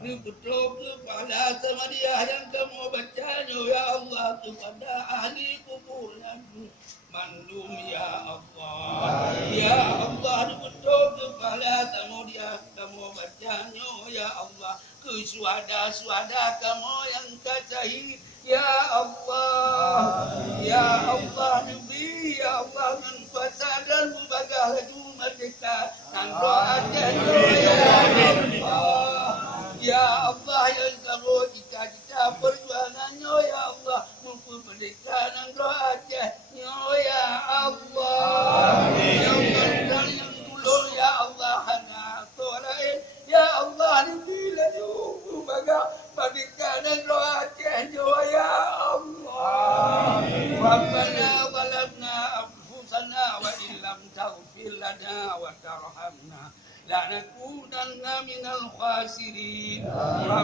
Ni betul kepada sama dia yang kamu bacanya ya Allah kepada ahli kuburan mandum ya Allah. Ya Allah ni betul kepada sama dia kamu bacanya ya Allah ke suada kamu yang kasihi ya Allah. Ya Allah Nabi ya Allah dan pasadan mubagal Jumat kita dan doa ya Allah. Ya Allah yang kamu cita-cita perjuangannya ya Allah mampu berikan dan doanya ya Allah. Ya Allah yang dulu ya Allah hana tolain ya Allah ni bila juga baga berikan dan doanya ya Allah. Rabbana walamna anfusana wa illam taghfir lana wa tarhamna lanakunanna minal khasirin.